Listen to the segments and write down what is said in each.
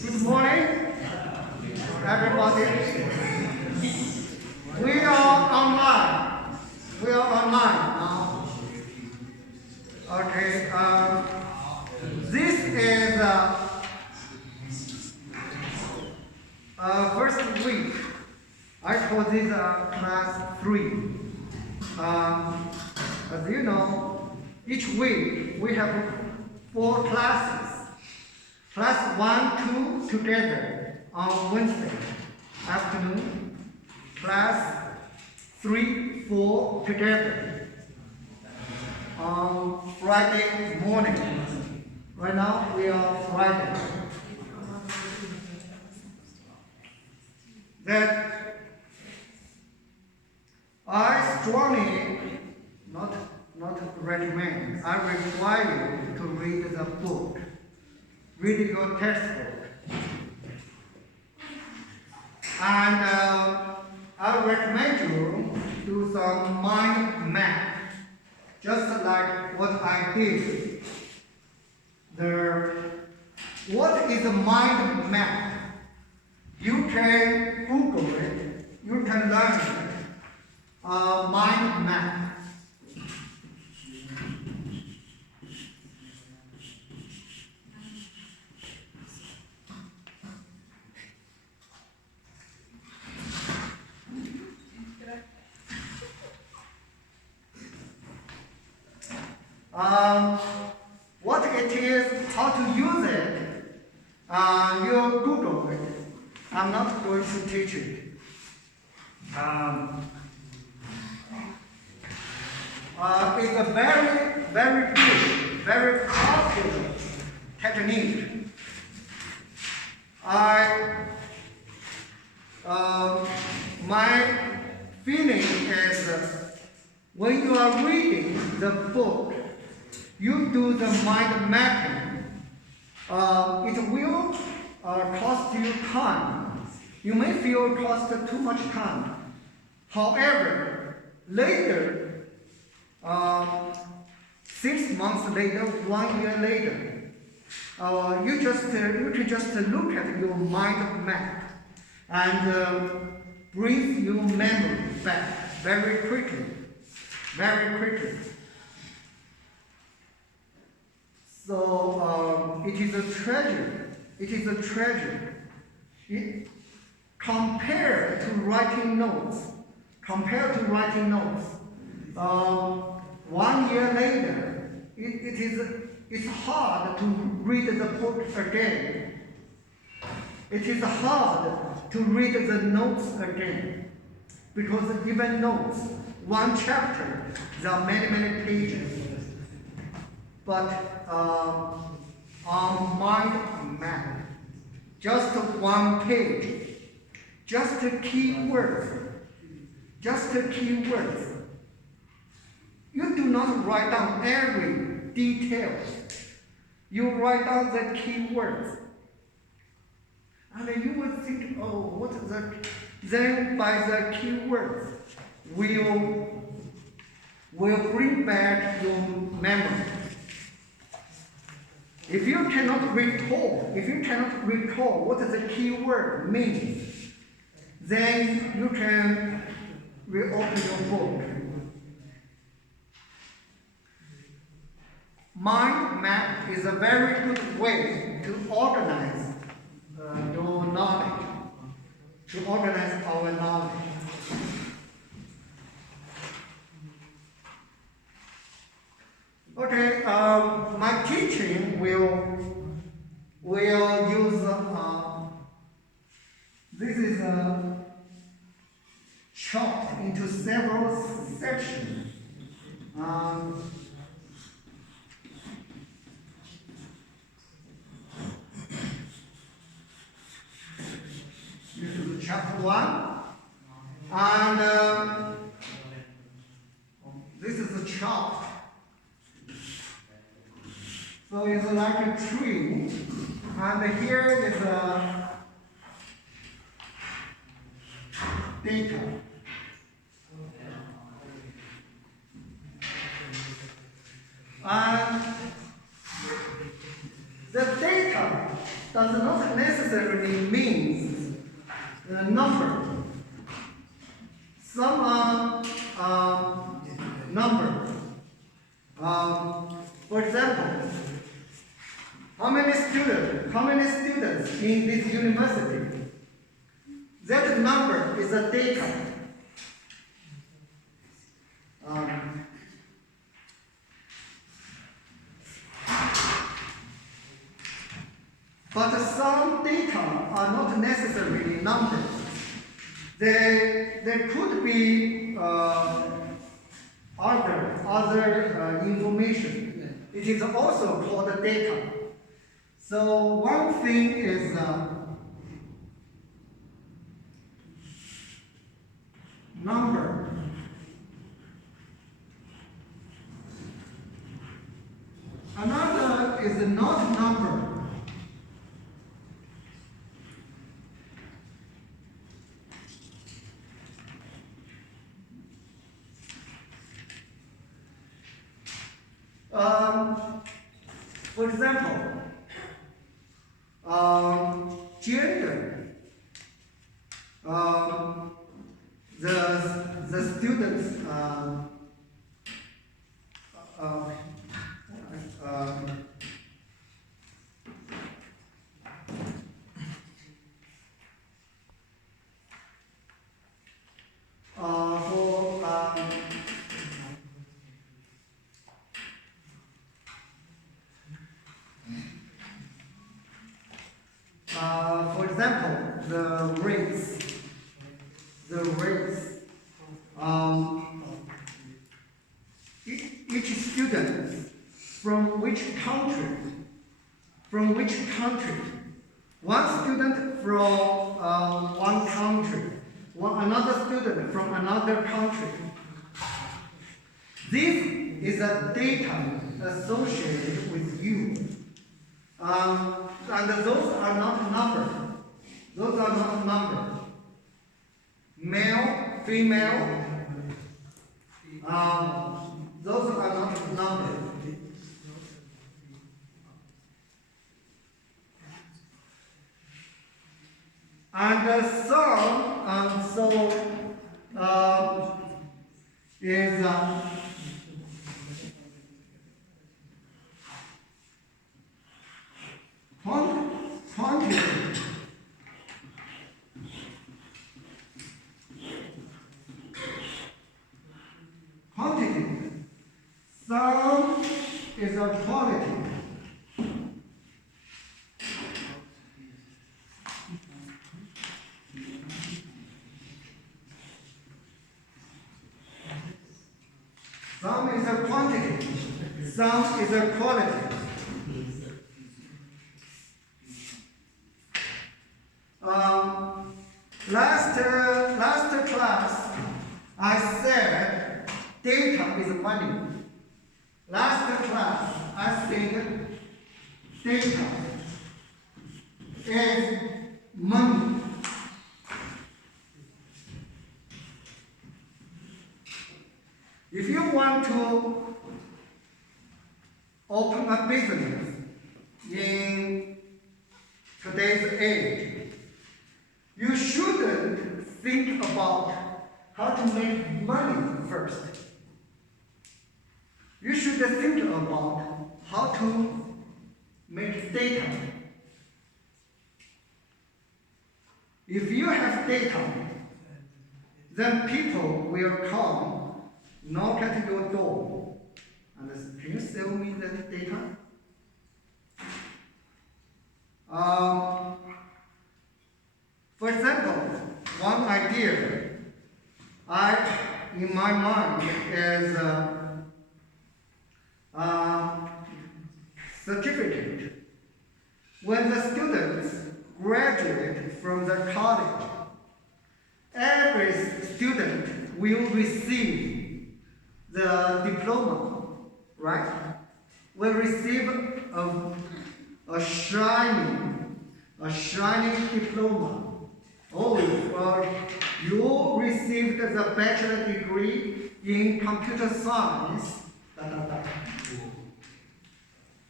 Good morning, everybody. We are online. We are online now. Okay. This is first week. I call this class 3. As you know, each week we have 4 classes. Class 1, 2 together on Wednesday afternoon. Class 3, 4 together on Friday morning. Right now we are Friday. That I strongly not recommend. I require you to read the book. Read your textbook. And I recommend you do some mind map, just like what I did. What is a mind map? You can Google it. You can learn it. Mind map. What it is, how to use it, you Google it. I'm not going to teach it. It's a very, very good, very popular technique. My feeling is when you are reading the book, you do the mind mapping. It will cost you time. You may feel it costs too much time. However, later, 6 months later, 1 year later, you can just look at your mind map and bring your memory back very quickly, very quickly. So it is a treasure. It is a treasure. Compared to writing notes, 1 year later, it's hard to read the book again. It is hard to read the notes again, because even notes, 1 chapter, there are many, many pages. But on mind map, just 1 page, just keywords. You do not write down every detail. You write down the keywords. And you will think, oh, what is that? Then by the keywords, will bring back your memory. If you cannot recall what the keyword means, then you can reopen your book. Mind map is a very good way to organize your knowledge, to organize our knowledge. Okay, my teaching will use this is chopped into several sections. This is chapter 1, and this is a chart. So it's like a tree, and here is a data. And The data does not necessarily mean the number. Some are number. For example, how many students in this university? That number is a data. But some data are not necessarily numbers. There could be other information. It is also called data. So one thing is number. Another is not number. For example, gender. The students for example, the race. Each student from which country? One student from one country, another student from another country. This is a data associated with you. And those are not numbers. Male, female, those are not numbers. And some is quantity. Some is a quality. Some is a quantity. Some is a quality. Last class, I said data is money. Last class, I said data is money. If you want to open a business in today's age, you shouldn't think about how to make money first. You should think about how to make data. If you have data, then people will come, knock at your door, and say, can you sell me that data? For example, one idea in my mind is certificate. When the students graduate from the college, every student will receive the diploma, right? Will receive a shining diploma. Oh, you received the bachelor degree in computer science.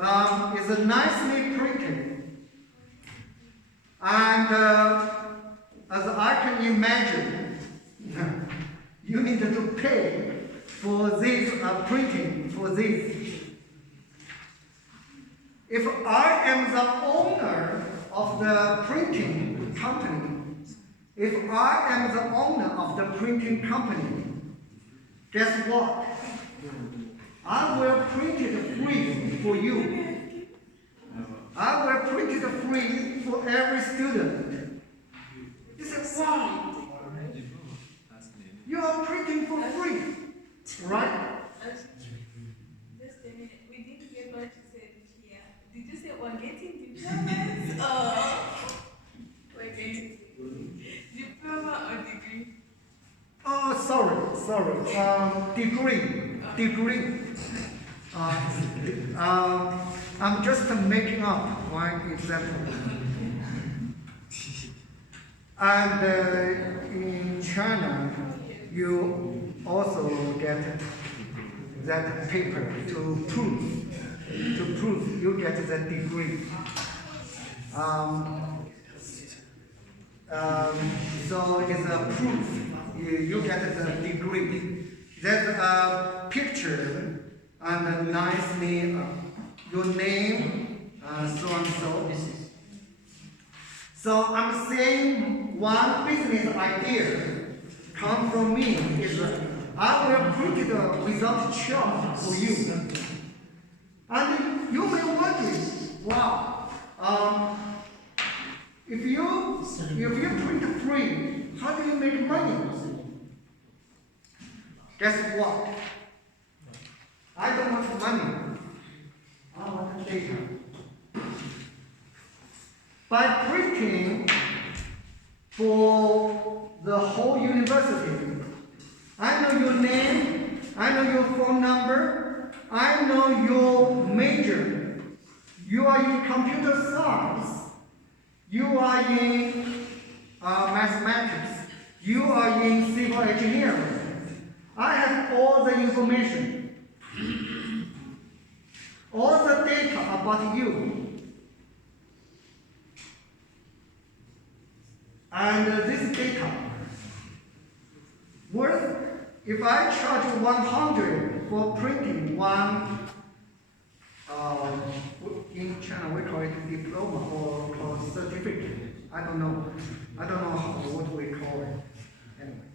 is nicely printed. And as I can imagine, you need to pay for this printing, for this. If I am the owner of the printing company, if I am the owner of the printing company, guess what? I will print it free for you. I will print it free for every student. You say, wow, you are printing for free, right? Just a minute, we didn't get what you said here. Did you say we're getting diplomas? We're getting diploma or degree? Oh, sorry. Degree. I'm just making up one example. And in China, you also get that paper to prove you get that degree. So it's a proof you get the degree. There's a picture and nicely your name, so and so. So I'm saying one business idea come from me is I will print it without charge for you. And you may wonder, wow, if you print free, how do you make money? Guess what? I don't want money. I want data. By printing for the whole university, I know your name, I know your phone number, I know your major. You are in computer science, you are in mathematics, you are in civil engineering. I have all the information, all the data about you. And this data worth, if I charge 100 for printing one, in China we call it diploma or certificate. I don't know what we call it. Anyway,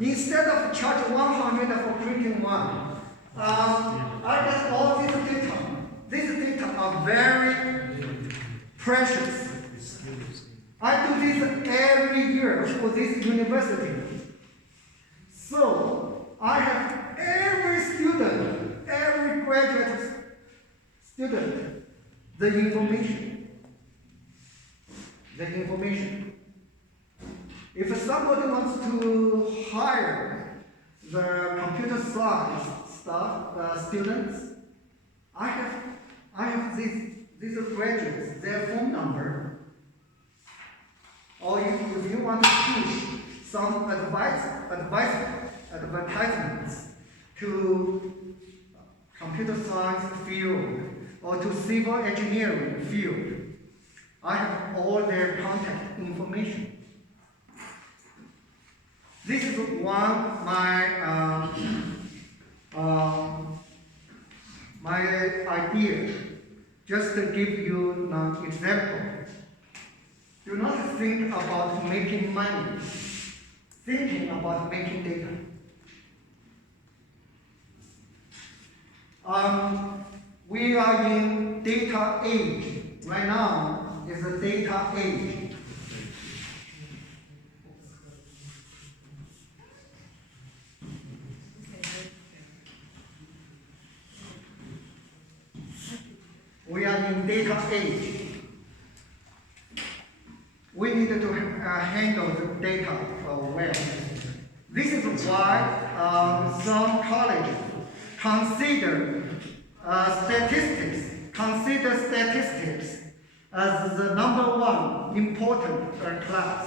instead of charge 100 for printing one, I get all this data. These data are very precious. I do this every year for this university. So I have every student, every graduate student, the information. If somebody wants to hire the computer science students, I have these graduates, their phone number. Or if you want to push some advertisements to computer science field or to civil engineering field, I have all their contact information. This is one my idea. Just to give you an example. Do not think about making money, thinking about making data. We are in data age. Right now is a data age. We are in data age. We need to handle the data well. This is why some colleges consider statistics as the number one important class.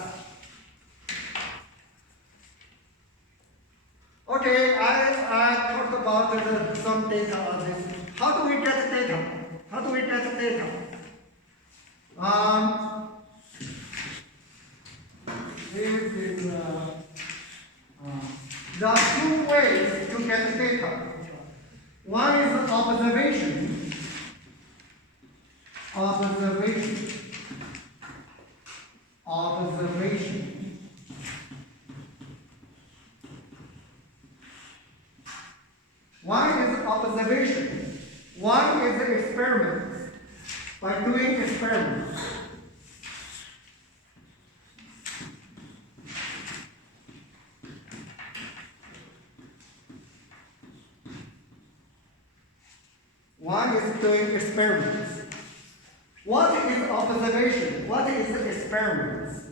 Okay, I talked about some data on this how do we get data? How do we get data? This is there are two ways to get data. One is observation. Observation. One is observation. One is experiments. By doing experiments. One is doing experiments. What is observation? What is experiments?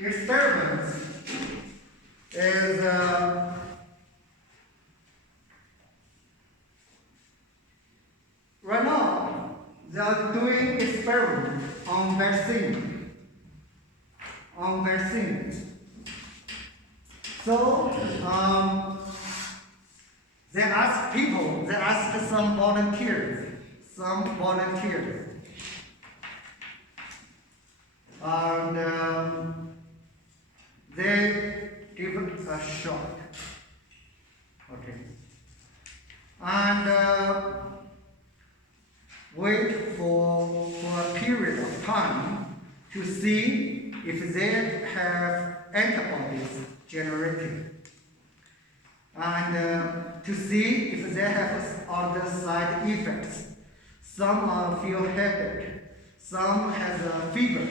Experiments is right now they are doing experiments on vaccine. So they ask people, they ask some volunteers, and they give it a shot. Okay. And wait for a period of time to see if they have antibodies generated. And to see if they have other side effects. Some feel headache, some has a fever,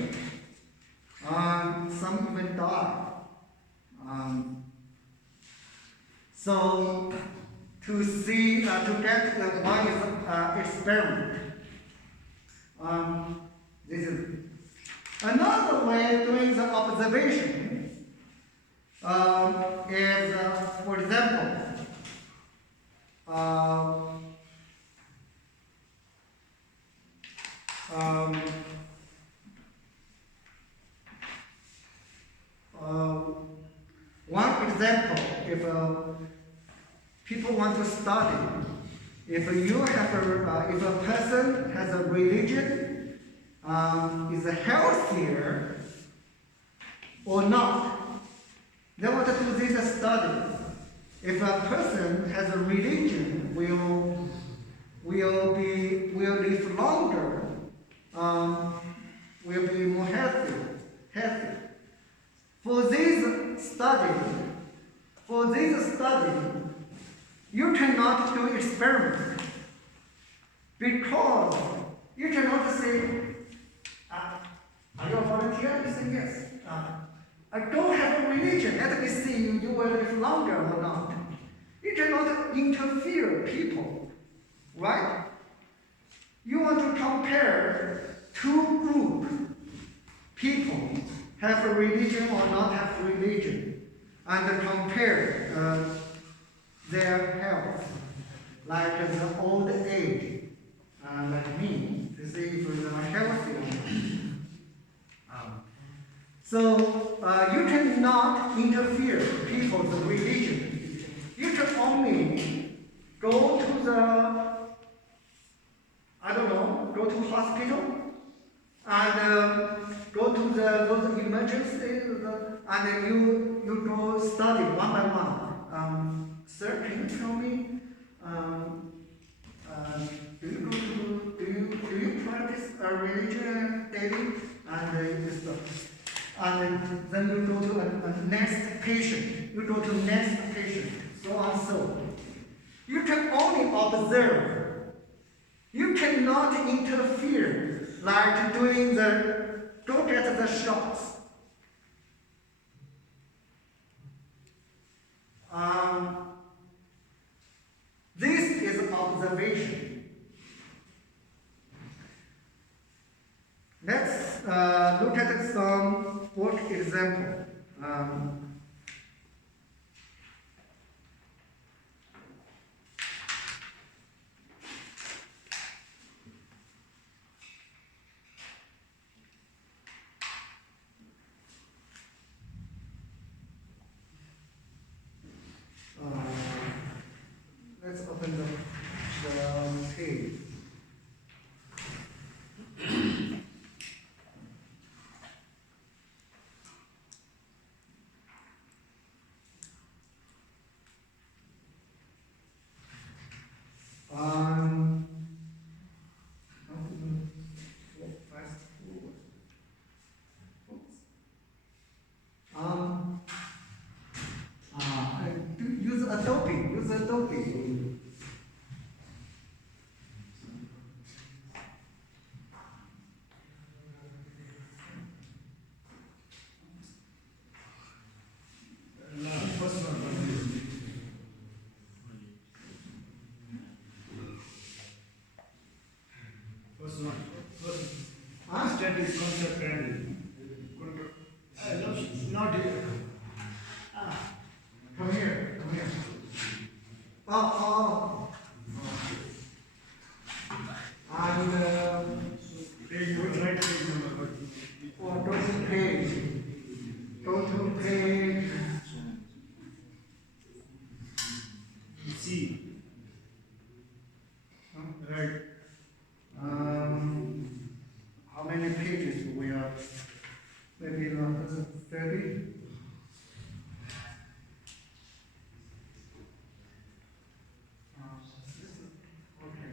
some even die. So to see, to get one is experiment. This is another way of doing the observation is, for example, one example, if people want to study, if a person has a religion, is healthier or not, they want to do this study. If a person has a religion, will live longer, will be more healthy. For this study, you cannot do experiment because you cannot say, are you a volunteer? You say yes. I don't have a religion. Let me see you will live longer or not. You cannot interfere people, right? You want to compare two groups, people have a religion or not have a religion, and compare their health, like the old age, like me, to see if they are healthy or not. So you cannot interfere people's religion. You can only go to go to hospital and go to those emergencies, and you go study one by one. Sir, can you tell me? Do you practice a religion daily? And then you go to a next patient. You go to next patient, so on so. You can only observe. You cannot interfere, like doing go get the shots. This is observation. Let's look at some work example. open the page. Um, fast forward. Um, use Adobe. Huh? That is concept and not here. Come here. Oh. And Page right page number. go to page. C. Right. How many pages we are? Maybe 30. Okay.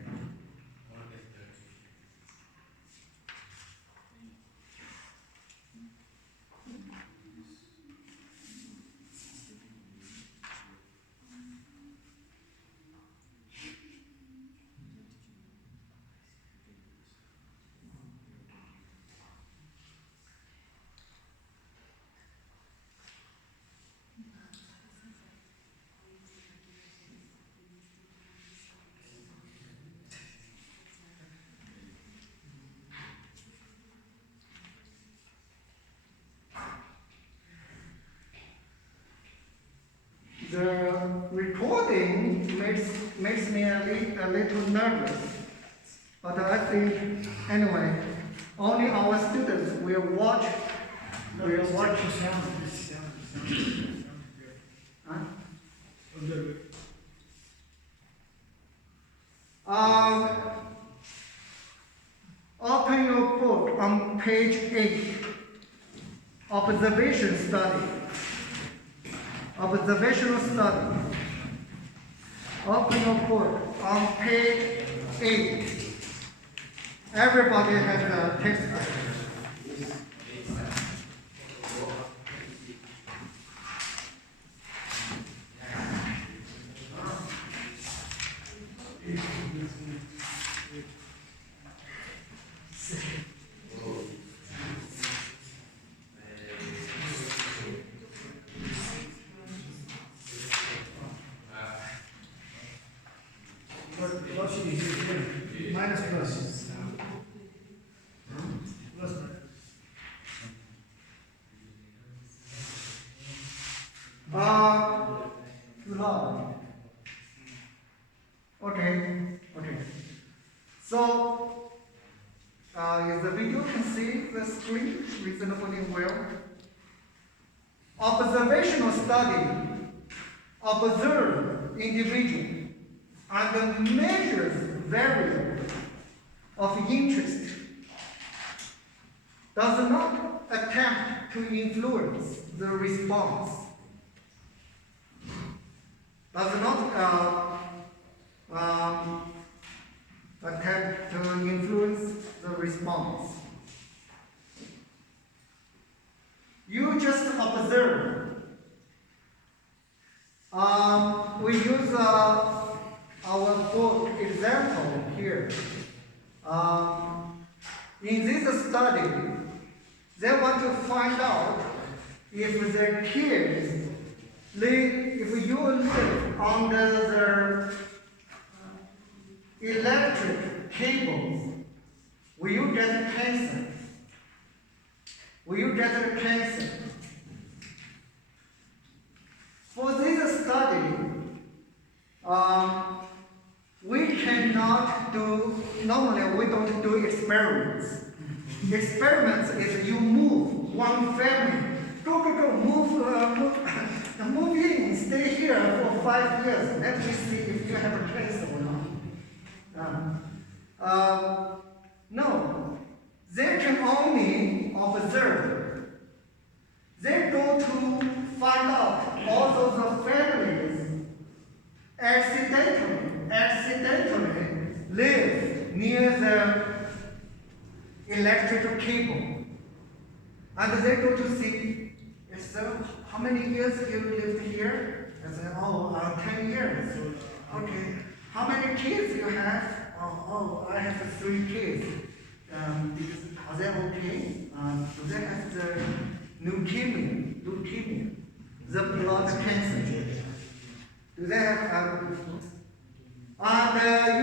The recording makes me a little nervous, but I think anyway, only our students will watch. Sound. Huh? Observe. Open your book on page 8. Observational study. Open your book on page 8. Everybody has a textbook. What should you do? Minus plus. Plus. Too loud. Okay. So, is the video can see the screen reasonably well? Observational study observe individual and measures variable of interest, does not attempt to influence the response, does not attempt to influence the response. You just observe. We use our book example here. In this study, they want to find out if the kids if you live under the electric cables, will you get cancer? For this study, we cannot do, normally we don't do experiments. Experiments is you move one family, go, move in, stay here for 5 years. Let me see if you have a cancer or not. No, they can only observe. They go to find out all those families accidentally live near the electrical cable. And they go to see, how many years you lived here? I said, 10 years. Okay. How many kids you have? I have 3 kids. Are they okay? Do they have the leukemia, the blood cancer? Do they have? And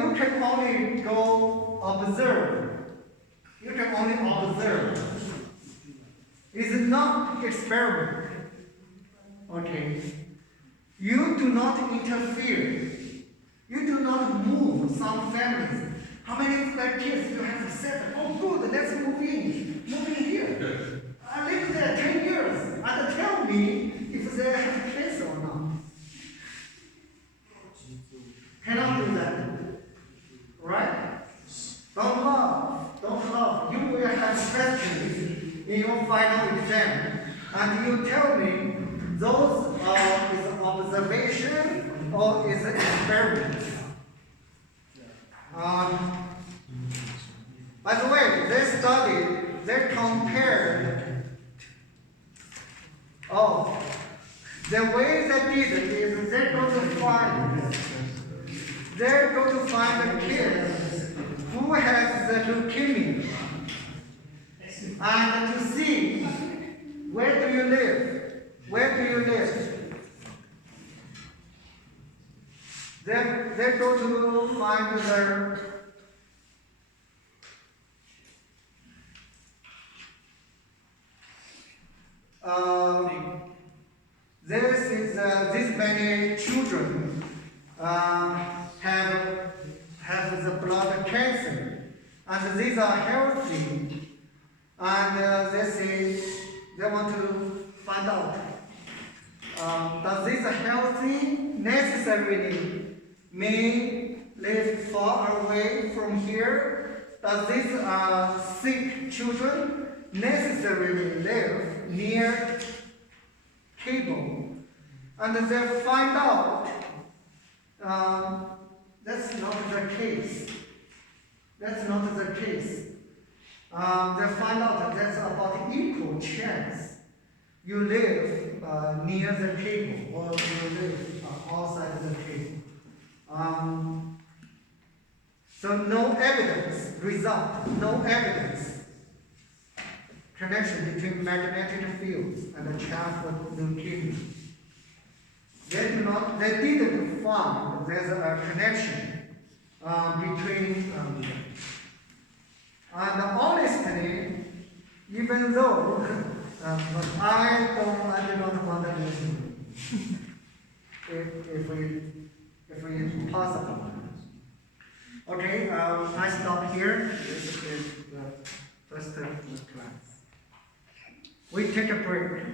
you can only go observe. You can only observe. It's not experiment. Okay. You do not interfere. You do not move some families. How many kids you have said, oh good, let's move in here. I lived there 10 years. And tell me if they have cancer or not. Cannot do that. Right? Don't love. You will have questions in your final exam. And you tell me those is observation or is experiment. By the way, they compared, the way they did it is they're going to find the kids who has the leukemia and to see where do you live. They go to find their this many children have the blood cancer, and these are healthy, and they say they want to find out does this healthy necessarily mean live far away from here? Does these sick children necessarily live near cable? And they find out that's not the case. They find out that there's about equal chance you live near the cable or you live outside the cable. So no evidence connection between magnetic fields and the childhood leukemia. They didn't find there's a connection between and honestly, even though I do not want to listen if it's possible. Okay, I stop here. This is the first class. We take a break. Okay.